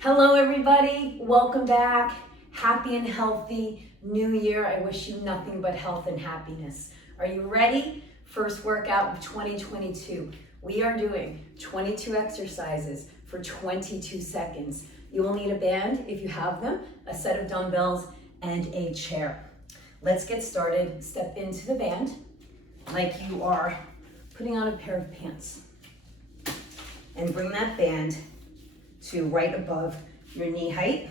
Hello everybody, welcome back. Happy and healthy new year. I wish you nothing but health and happiness. Are you ready? First workout of 2022. We are doing 22 exercises for 22 seconds. You will need a band if you have them, a set of dumbbells, and a chair. Let's get started. Step into the band like you are putting on a pair of pants. And bring that band to right above your knee height.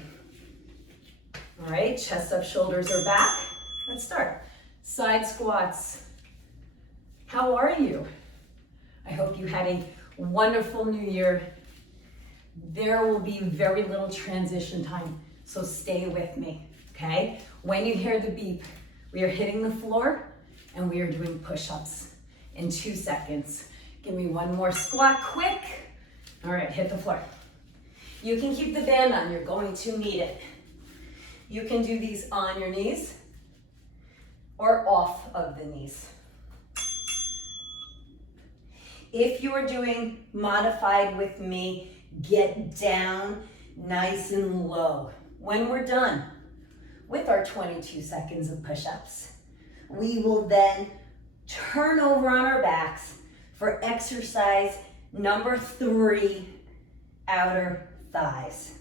All right, chest up, shoulders are back. Let's start. Side squats. How are you? I hope you had a wonderful new year. There will be very little transition time, so stay with me, okay? When you hear the beep, we are hitting the floor and we are doing push-ups in 2 seconds. Give me one more squat quick. All right, hit the floor. You can keep the band on, you're going to need it. You can do these on your knees or off of the knees. If you are doing modified with me, get down nice and low. When we're done with our 22 seconds of push-ups, we will then turn over on our backs for exercise number 3, outer thighs.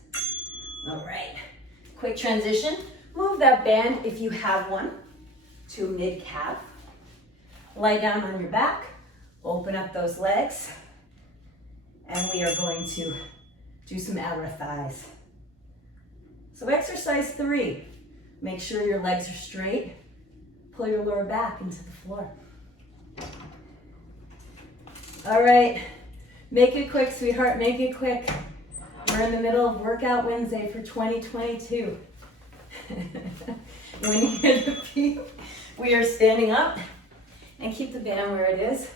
All right, quick transition. Move that band, if you have one, to mid-calf. Lie down on your back, open up those legs, and we are going to do some outer thighs. So exercise 3, make sure your legs are straight. Pull your lower back into the floor. All right, make it quick, sweetheart, make it quick. We're in the middle of Workout Wednesday for 2022. When you hear the beep, we are standing up and keep the band where it is.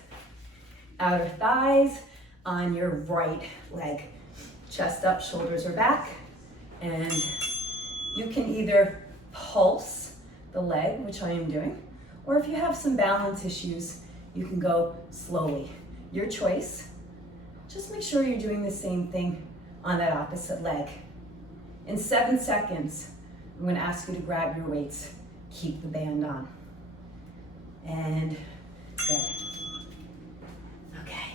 Outer thighs on your right leg. Chest up, shoulders are back. And you can either pulse the leg, which I am doing, or if you have some balance issues, you can go slowly. Your choice. Just make sure you're doing the same thing on that opposite leg. In 7 seconds, I'm going to ask you to grab your weights. Keep the band on. And good. Okay.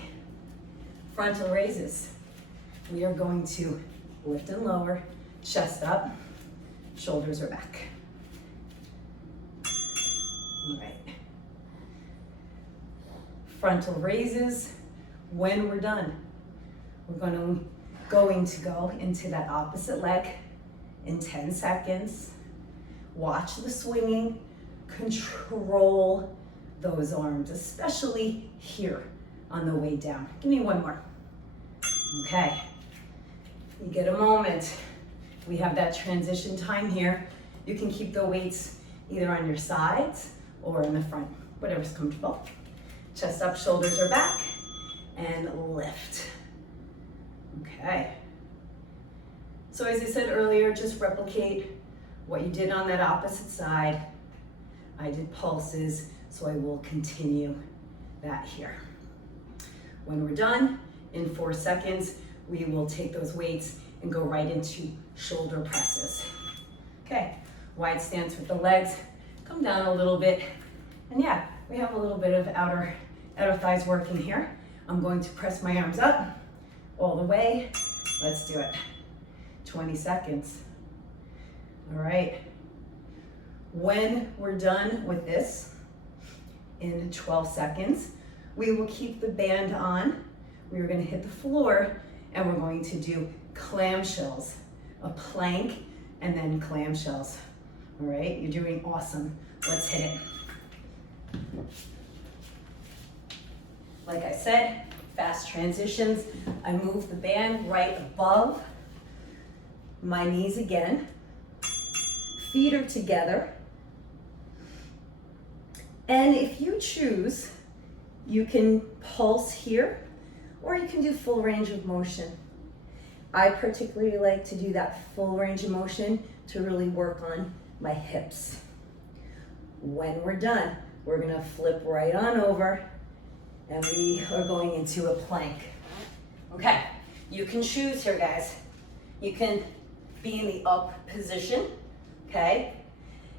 Frontal raises. We are going to lift and lower, chest up, shoulders are back. All right. Frontal raises. When we're done, we're going to go into that opposite leg in 10 seconds. Watch the swinging, control those arms, especially here on the way down. Give me one more. Okay, you get a moment. We have that transition time here. You can keep the weights either on your sides or in the front, whatever's comfortable. Chest up, shoulders are back, and lift. Okay. So as I said earlier, just replicate what you did on that opposite side. I did pulses, so I will continue that here. When we're done, in 4 seconds, we will take those weights and go right into shoulder presses. Okay, wide stance with the legs. Come down a little bit. And yeah, we have a little bit of outer thighs working here. I'm going to press my arms up all the way. Let's do it. 20 seconds. All right. When we're done with this, in 12 seconds, we will keep the band on. We're going to hit the floor and we're going to do clamshells, a plank and then clamshells. All right, you're doing awesome. Let's hit it. Like I said, fast transitions. I move the band right above my knees again. Feet are together. And if you choose, you can pulse here, or you can do full range of motion. I particularly like to do that full range of motion to really work on my hips. When we're done, we're gonna flip right on over and we are going into a plank. Okay, you can choose here, guys. You can be in the up position, okay?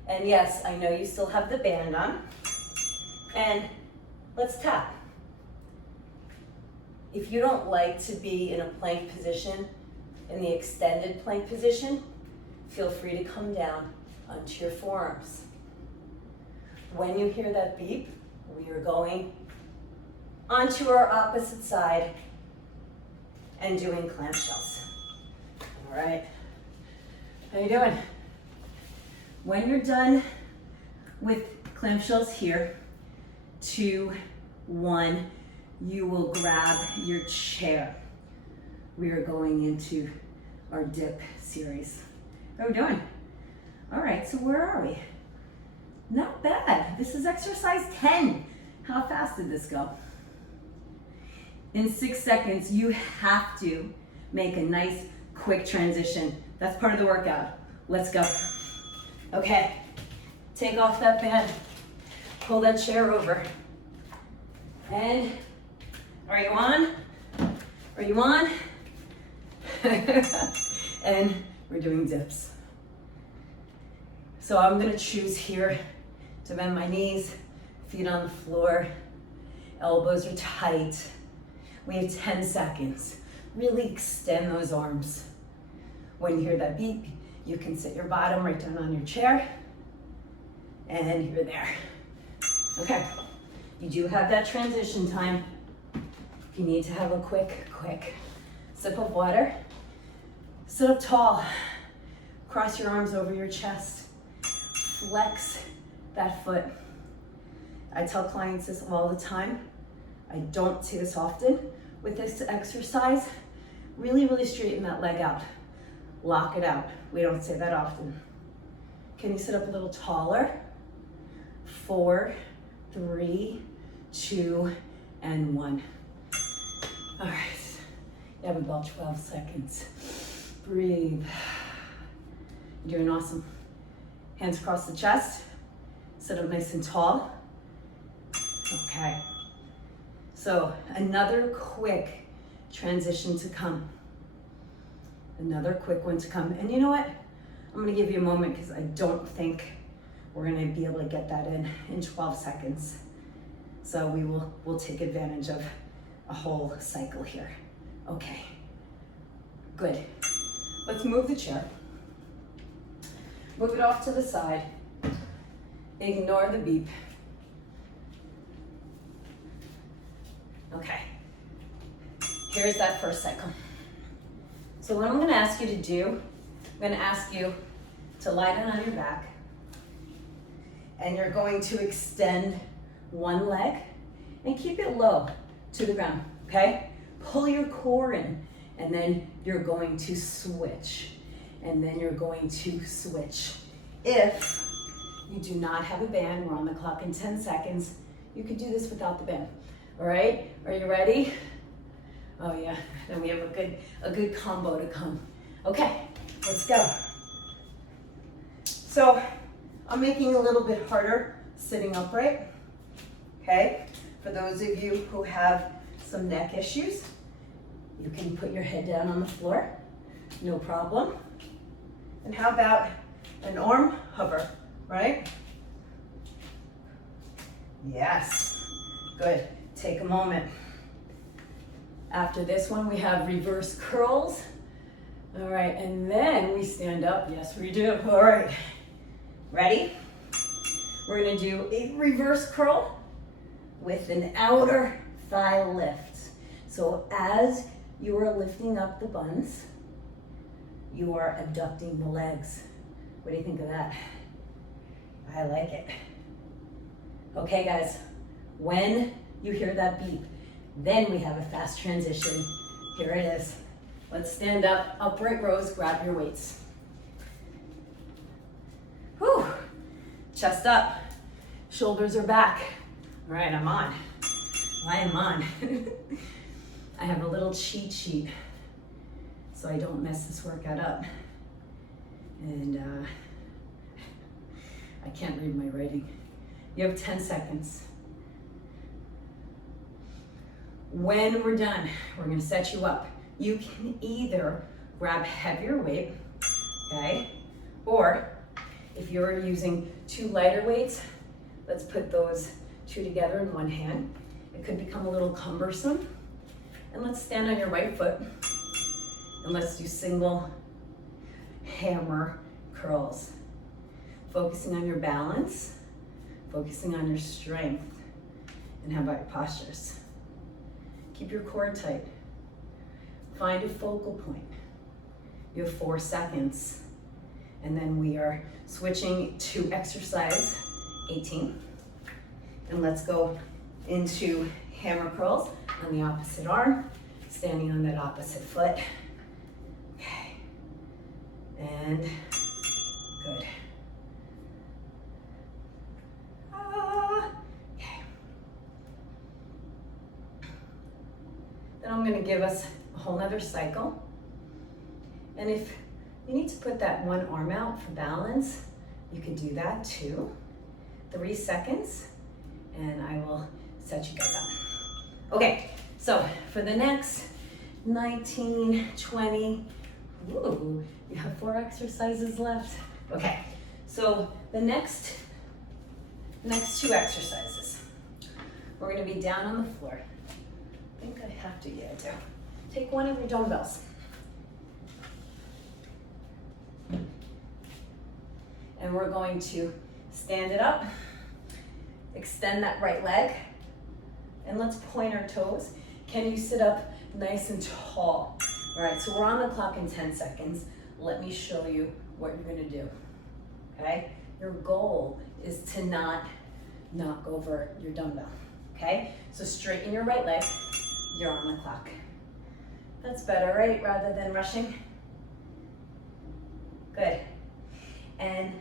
And yes, I know you still have the band on. And let's tap. If you don't like to be in a plank position, in the extended plank position, feel free to come down onto your forearms. When you hear that beep, we are going onto our opposite side and doing clamshells. All right, how you doing? When you're done with clamshells here, 2, 1, you will grab your chair. We are going into our dip series. How are we doing? All right, so where are we? Not bad. This is exercise 10. How fast did this go? In 6 seconds, you have to make a nice, quick transition. That's part of the workout. Let's go. Okay, take off that band. Pull that chair over. And are you on? Are you on? And we're doing dips. So I'm gonna choose here to bend my knees, feet on the floor, elbows are tight. We have 10 seconds. Really extend those arms. When you hear that beep, you can sit your bottom right down on your chair, and you're there. Okay, you do have that transition time. If you need to have a quick sip of water, sit up tall, cross your arms over your chest, flex that foot. I tell clients this all the time. I don't say this often with this exercise. Really straighten that leg out. Lock it out. We don't say that often. Can you sit up a little taller? 4, 3, 2, and 1. All right, you have about 12 seconds. Breathe. You're doing awesome. Hands across the chest. Sit up nice and tall. Okay. So another quick transition to come. Another quick one to come. And you know what? I'm gonna give you a moment because I don't think we're gonna be able to get that in 12 seconds. So we'll take advantage of a whole cycle here. Okay, good. Let's move the chair. Move it off to the side. Ignore the beep. Okay, here's that first cycle. So what I'm gonna ask you to do, I'm gonna ask you to lie down on your back, and you're going to extend one leg and keep it low to the ground, okay? Pull your core in, and then you're going to switch, and then you're going to switch. If you do not have a band, we're on the clock in 10 seconds, you can do this without the band. All right, are you ready? Oh yeah, then we have a good combo to come. Okay, let's go. So I'm making it a little bit harder sitting upright, okay? For those of you who have some neck issues, you can put your head down on the floor, no problem. And how about an arm hover, right? Yes, good. Take a moment. After this one, we have reverse curls. All right, and then we stand up. Yes, we do. All right, ready? We're gonna do a reverse curl with an outer thigh lift. So as you are lifting up the buns, you are abducting the legs. What do you think of that? I like it. Okay, guys, when you hear that beep, then we have a fast transition. Here it is. Let's stand up, upright rows, grab your weights. Whew, chest up, shoulders are back. All right, I'm on. I am on. I have a little cheat sheet so I don't mess this workout up. And I can't read my writing. You have 10 seconds. When we're done, we're gonna set you up. You can either grab heavier weight, okay? Or if you're using 2 lighter weights, let's put those 2 together in one hand. It could become a little cumbersome. And let's stand on your right foot and let's do single hammer curls. Focusing on your balance, focusing on your strength, and how about your postures? Keep your core tight. Find a focal point. You have 4 seconds. And then we are switching to exercise 18. And let's go into hammer curls on the opposite arm, standing on that opposite foot. Okay. And good. Okay. Then I'm going to give us a whole nother cycle. And if you need to put that one arm out for balance, you can do that too. 3 seconds, and I will set you guys up. Okay, so for the next 19, 20, ooh, you have 4 exercises left. Okay, so the next 2 exercises, we're gonna be down on the floor. I think I have to, yeah, I do. Take one of your dumbbells. And we're going to stand it up, extend that right leg, and let's point our toes. Can you sit up nice and tall? All right, so we're on the clock in 10 seconds. Let me show you what you're gonna do, okay? Your goal is to not knock over your dumbbell, okay? So straighten your right leg, you're on the clock. That's better, right? Rather than rushing. Good. And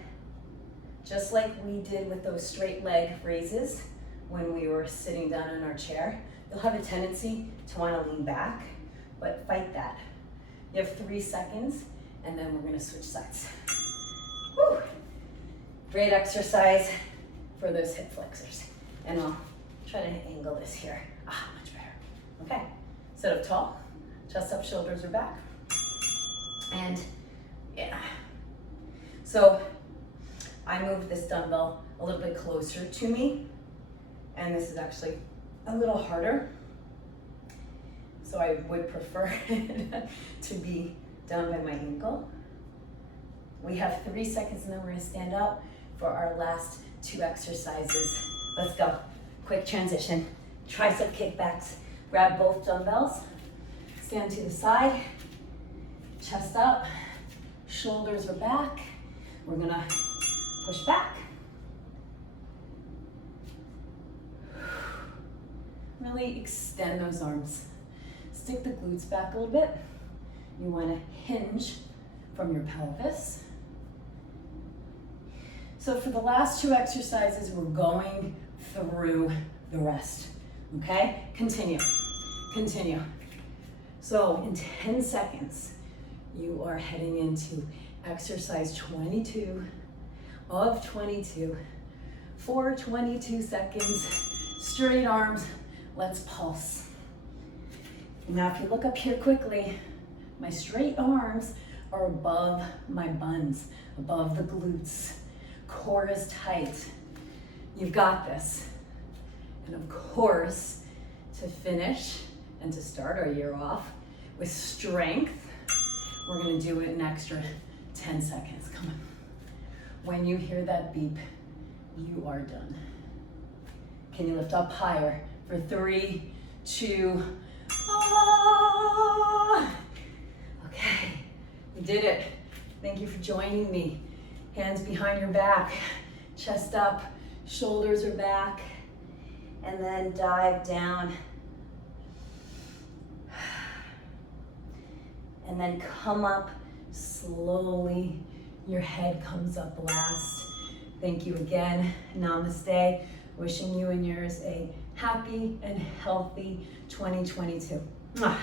just like we did with those straight leg raises when we were sitting down in our chair, you'll have a tendency to want to lean back, but fight that. You have 3 seconds, and then we're going to switch sides. Woo! Great exercise for those hip flexors. And I'll try to angle this here. Much better. Okay, sit up tall, chest up, shoulders are back. And yeah. So I moved this dumbbell a little bit closer to me, and this is actually a little harder. So I would prefer it to be down by my ankle. We have 3 seconds, and then we're gonna stand up for our last 2 exercises. Let's go. Quick transition. Tricep kickbacks. Grab both dumbbells, stand to the side, chest up, shoulders are back. We're gonna push back. Really extend those arms. Stick the glutes back a little bit. You wanna hinge from your pelvis. So for the last 2 exercises, we're going through the rest, okay? Continue. So in 10 seconds, you are heading into exercise 22 of 22 for 22 seconds. Straight arms, let's pulse. Now if you look up here quickly, my straight arms are above my buns, above the glutes. Core is tight. You've got this. And of course, to finish and to start our year off with strength, we're gonna do it an extra 10 seconds. Come on. When you hear that beep, you are done. Can you lift up higher for 3, 2, Okay, you did it. Thank you for joining me. Hands behind your back, chest up, shoulders are back, and then dive down. And then come up slowly. Your head comes up last. Thank you again. Namaste. Wishing you and yours a happy and healthy 2022. Mwah.